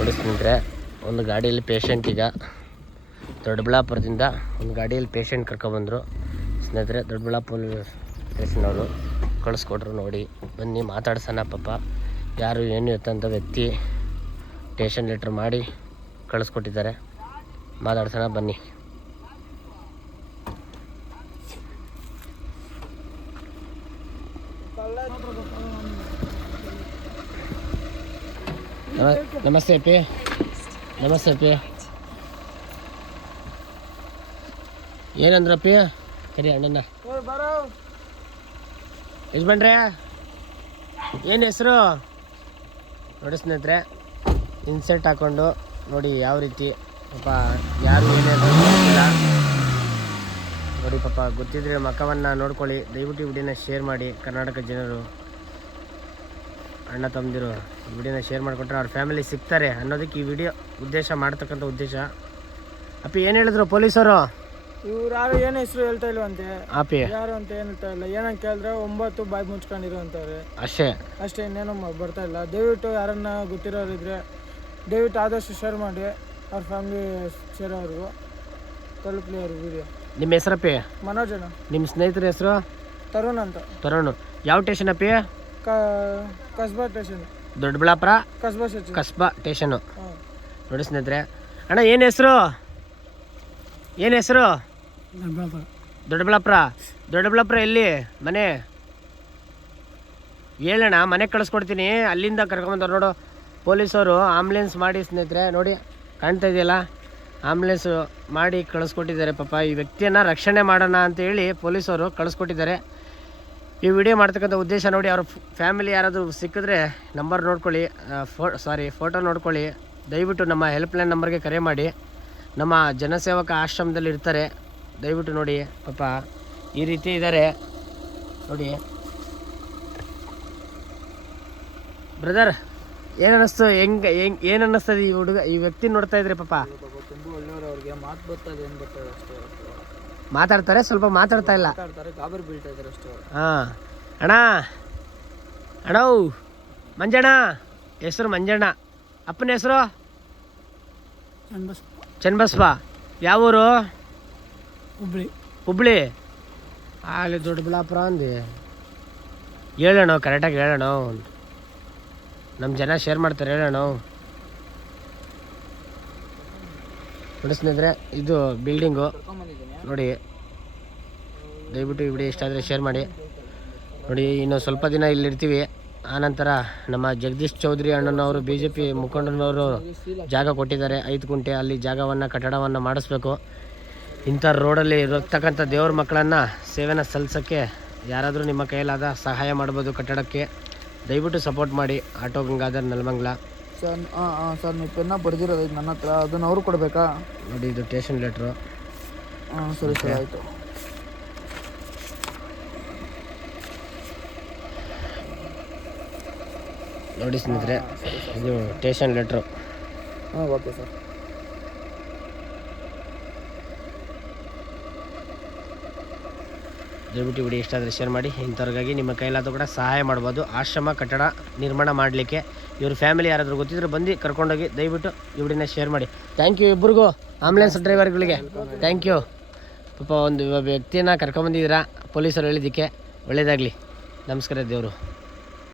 ನೋಡಿ ಸ್ನೇಹಿತರೆ ಒಂದು ಗಾಡಿಯಲ್ಲಿ ಪೇಷಂಟ್ ಈಗ. ದೊಡ್ಡಬಳ್ಳಾಪುರದಿಂದ ಒಂದು ಗಾಡಿಯಲ್ಲಿ ಪೇಷಂಟ್ ಕರ್ಕೊಬಂದರು ಸ್ನೇಹಿತರೆ ದೊಡ್ಡಬಳ್ಳಾಪುರ ಸ್ಟೇಷನವರು ಕಳಿಸ್ಕೊಟ್ರು ನೋಡಿ. ಬನ್ನಿ, ಮಾತಾಡ್ಸೋಣ ಪಾಪ. ಯಾರು ಏನು ಎತ್ತಂಥ ವ್ಯಕ್ತಿ ಟೇಷನ್ ಲೆಟ್ರ್ ಮಾಡಿ ಕಳಿಸ್ಕೊಟ್ಟಿದ್ದಾರೆ. ಮಾತಾಡ್ಸೋಣ, ಬನ್ನಿ. ನಮಸ್ತೆ ಅಪ್ಪಿ ನಮಸ್ತೆ ಅಪ್ಪಿ ಏನಂದ್ರಪ್ಪಿ ಸರಿ ಅಣ್ಣನ. ಯಜಮಾನ್ರೆ ಏನು ಹೆಸರು? ನೋಡಿ ಸ್ನೇಹಿತರೆ ಇನ್ಸೆಟ್ ಹಾಕ್ಕೊಂಡು ನೋಡಿ ಯಾವ ರೀತಿ, ಪಾಪ ಯಾರು ಏನೇ ನೋಡಿ ಪಾಪ, ಗೊತ್ತಿದ್ರೆ ಮಕ್ಕವನ್ನು ನೋಡ್ಕೊಳ್ಳಿ. ದಯವಿಟ್ಟು ವಿಡಿಯೋನ ಶೇರ್ ಮಾಡಿ. ಕರ್ನಾಟಕ ಜನರು ಅಣ್ಣ ತಮ್ಮದಿರು ವಿಡಿಯೋನ ಶೇರ್ ಮಾಡಿಕೊಟ್ರೆ ಅವ್ರ ಫ್ಯಾಮಿಲಿ ಸಿಗ್ತಾರೆ ಅನ್ನೋದಕ್ಕೆ ಈ ವಿಡಿಯೋ ಉದ್ದೇಶ ಮಾಡ್ತಕ್ಕಂಥ ಉದ್ದೇಶ. ಅಪ್ಪಿ ಏನು ಹೇಳಿದ್ರು ಪೊಲೀಸರು? ಇವ್ರು ಯಾರು ಏನು ಹೆಸರು ಹೇಳ್ತಾ ಇಲ್ವಂತೆ ಅಪ್ಪಿ. ಯಾರು ಅಂತ ಏನು ಹೇಳ್ತಾ ಇಲ್ಲ. ಏನಂತ ಕೇಳಿದ್ರೆ ಒಂಬತ್ತು ಬಾಯಿ ಮುಚ್ಕೊಂಡಿರು ಅಂತಾರೆ. ಅಷ್ಟೇ. ಅಷ್ಟೇ ಇನ್ನೇನು ಬರ್ತಾ ಇಲ್ಲ. ದಯವಿಟ್ಟು ಯಾರನ್ನ ಗೊತ್ತಿರೋರು ಇದ್ರೆ ದಯವಿಟ್ಟು ಆದಷ್ಟು ಶೇರ್ ಮಾಡಿ. ಅವ್ರ ಫ್ಯಾಮಿಲಿ ಸೇರೋವ್ರಿಗೂ ತಲುಪಲಿ ಅವ್ರ ವಿಡಿಯೋ. ನಿಮ್ಮ ಹೆಸರಪ್ಪಿ ಮನೋಜನ ನಿಮ್ಮ ಸ್ನೇಹಿತರ ಹೆಸರು? ತರುಣ್ ಅಂತ. ತರುಣ್. ಯಾವ ಟೇಷನ್ ಅಪ್ಪಿ? ಕಸ್ಬಾ ಸ್ಟೇಷನ್. ದೊಡ್ಡಬಳ್ಳಾಪುರ? ಕಸ್ಬಾ ಸ್ಟೇಷನ್. ಕಸ್ಬಾ ಹಾಂ. ನೋಡಿ ಸ್ನೇಹಿತರೆ. ಅಣ್ಣ ಏನು ಹೆಸರು? ಏನು ಹೆಸರು? ದೊಡ್ಡಬಳ್ಳಾಪುರ. ದೊಡ್ಡಬಳ್ಳಾಪುರ? ಎಲ್ಲಿ? ಮನೆ? ಹೇಳೋಣ ಮನೆ ಕಳಿಸ್ಕೊಡ್ತೀನಿ. ಅಲ್ಲಿಂದ ಕರ್ಕೊಂಬಂದವ್ರು ನೋಡು. ಪೊಲೀಸವರು ಆಂಬ್ಯುಲೆನ್ಸ್ ಮಾಡಿ ಸ್ನೇಹಿತರೆ ನೋಡಿ. ಕಾಣ್ತಾ ಇದೆಯಲ್ಲ? ಆಂಬ್ಯುಲೆನ್ಸ್ ಮಾಡಿ ಕಳಿಸ್ಕೊಟ್ಟಿದ್ದಾರೆ ಪಾಪ. ಈ ವ್ಯಕ್ತಿಯನ್ನು ರಕ್ಷಣೆ ಮಾಡೋಣ ಅಂತ ಹೇಳಿ ಪೊಲೀಸವರು ಕಳಿಸ್ಕೊಟ್ಟಿದ್ದಾರೆ. ಈ ವಿಡಿಯೋ ಮಾಡ್ತಕ್ಕಂಥ ಉದ್ದೇಶ ನೋಡಿ, ಅವ್ರ ಫ್ಯಾಮಿಲಿ ಯಾರಾದರೂ ಸಿಕ್ಕಿದ್ರೆ ನಂಬರ್ ನೋಡ್ಕೊಳ್ಳಿ ಫೋ ಸಾರಿ ಫೋಟೋ ನೋಡ್ಕೊಳ್ಳಿ. ದಯವಿಟ್ಟು ನಮ್ಮ ಹೆಲ್ಪ್ಲೈನ್ ನಂಬರ್ಗೆ ಕರೆ ಮಾಡಿ. ನಮ್ಮ ಜನಸೇವಕ ಆಶ್ರಮದಲ್ಲಿ ಇರ್ತಾರೆ. ದಯವಿಟ್ಟು ನೋಡಿ, ಪಾಪ ಈ ರೀತಿ ಇದ್ದಾರೆ ನೋಡಿ. ಬ್ರದರ್ ಏನು ಹೆಂಗೆ ಹೆಂಗೆ, ಏನು ಅನ್ನಿಸ್ತದೆ ಈ ಹುಡುಗ, ಈ ವ್ಯಕ್ತಿ ನೋಡ್ತಾ ಇದ್ರಿ ಪಾಪ? ತುಂಬ ಒಳ್ಳೆಯವರು ಅವ್ರಿಗೆ, ಮಾತು ಬರ್ತದೆ ಏನು ಬರ್ತದೆ ಅಷ್ಟೇ ಮಾತಾಡ್ತಾರೆ ಸ್ವಲ್ಪ ಮಾತಾಡ್ತಾ ಇಲ್ಲ. ಮಾತಾಡ್ತಾರೆ ಗಾಬರಿ ಬೀಳ್ತಾ ಇದ್ದಾರೆ ಅಷ್ಟೇ ಹಾಂ. ಅಣ್ಣ ಅಣ್ಣವ್ ಮಂಜಣ್ಣ ಹೆಸರು ಮಂಜಣ್ಣ. ಅಪ್ಪನ ಹೆಸರು? ಚನ್ನಬಸವ ಯಾವ ಊರು ಹುಬ್ಳಿ. ಹುಬ್ಳಿ. ಅಲ್ಲಿ ದೊಡ್ಡಬಳ್ಳಾಪುರ ಅಂದು. ಹೇಳೋಣ ಕರೆಕ್ಟಾಗಿ ಹೇಳೋಣ ನಮ್ಮ ಜನ ಶೇರ್ ಮಾಡ್ತಾರೆ ಹೇಳೋಣ ಬಿಡಿಸ್ನಿದ್ರೆ ಇದು ಬಿಲ್ಡಿಂಗು ನೋಡಿ ದಯವಿಟ್ಟು ಈ ವಿಡಿಯೋ ಇಷ್ಟ ಆದರೆ ಶೇರ್ ಮಾಡಿ. ನೋಡಿ ಇನ್ನು ಸ್ವಲ್ಪ ದಿನ ಇಲ್ಲಿರ್ತೀವಿ. ಆನಂತರ ನಮ್ಮ ಜಗದೀಶ್ ಚೌಧರಿ ಅಣ್ಣನವರು ಬಿ ಜೆ ಪಿ ಮುಖಂಡನವರು ಜಾಗ ಕೊಟ್ಟಿದ್ದಾರೆ. ಐದು ಗುಂಟೆ ಅಲ್ಲಿ ಜಾಗವನ್ನು ಕಟ್ಟಡವನ್ನು ಮಾಡಿಸ್ಬೇಕು. ಇಂಥ ರೋಡಲ್ಲಿ ಇರತಕ್ಕಂಥ ದೇವ್ರ ಮಕ್ಕಳನ್ನು ಸೇವೆನ ಸಲ್ಲಿಸೋಕ್ಕೆ ಯಾರಾದರೂ ನಿಮ್ಮ ಕೈಯಲ್ಲಾದ ಸಹಾಯ ಮಾಡ್ಬೋದು ಕಟ್ಟಡಕ್ಕೆ. ದಯವಿಟ್ಟು ಸಪೋರ್ಟ್ ಮಾಡಿ. Auto Gangadhar Nelamangala. Sir sir ನೀವು ಪೆನ್ನ ಬರ್ದಿರೋದು ನನ್ನ ಹತ್ರ. ಅದನ್ನು ಅವರು ಕೊಡಬೇಕಾ? ನೋಡಿ ಇದು ಟೇಷನ್ ಲೆಟ್ರು ಹಾಂ ಸರಿ ಸರಿ ಆಯಿತು ನೋಡಿ ಸ್ನೇಹಿತರೆ ಇದು ಟೇಷನ್ ಲೆಟ್ರು ಹಾಂ ಓಕೆ ಸರ್ ದಯವಿಟ್ಟು ವಿಡಿಯೋ ಇಷ್ಟ ಆದರೆ ಶೇರ್ ಮಾಡಿ. ಇಂಥವ್ರಿಗಾಗಿ ನಿಮ್ಮ ಕೈಲಾದರೂ ಕೂಡ ಸಹಾಯ ಮಾಡ್ಬೋದು. ಆಶ್ರಮ ಕಟ್ಟಡ ನಿರ್ಮಾಣ ಮಾಡಲಿಕ್ಕೆ. ಇವ್ರ ಫ್ಯಾಮಿಲಿ ಯಾರಾದರೂ ಗೊತ್ತಿದ್ರೆ ಬಂದು ಕರ್ಕೊಂಡೋಗಿ ದಯವಿಟ್ಟು ಈ ವಿಡಿಯೋನ ಶೇರ್ ಮಾಡಿ. ಥ್ಯಾಂಕ್ ಯು ಇಬ್ಬರಿಗೂ ಆಂಬುಲೆನ್ಸ್ ಡ್ರೈವರ್ಗಳಿಗೆ ಥ್ಯಾಂಕ್ ಯು ಪಾಪ ಒಂದು ವ್ಯಕ್ತಿಯನ್ನು ಕರ್ಕೊಂಬಂದಿದ್ದೀರಾ ಪೊಲೀಸರು ಹೇಳಿದ್ದಕ್ಕೆ ಒಳ್ಳೆಯದಾಗಲಿ ನಮಸ್ಕಾರ ದೇವರು.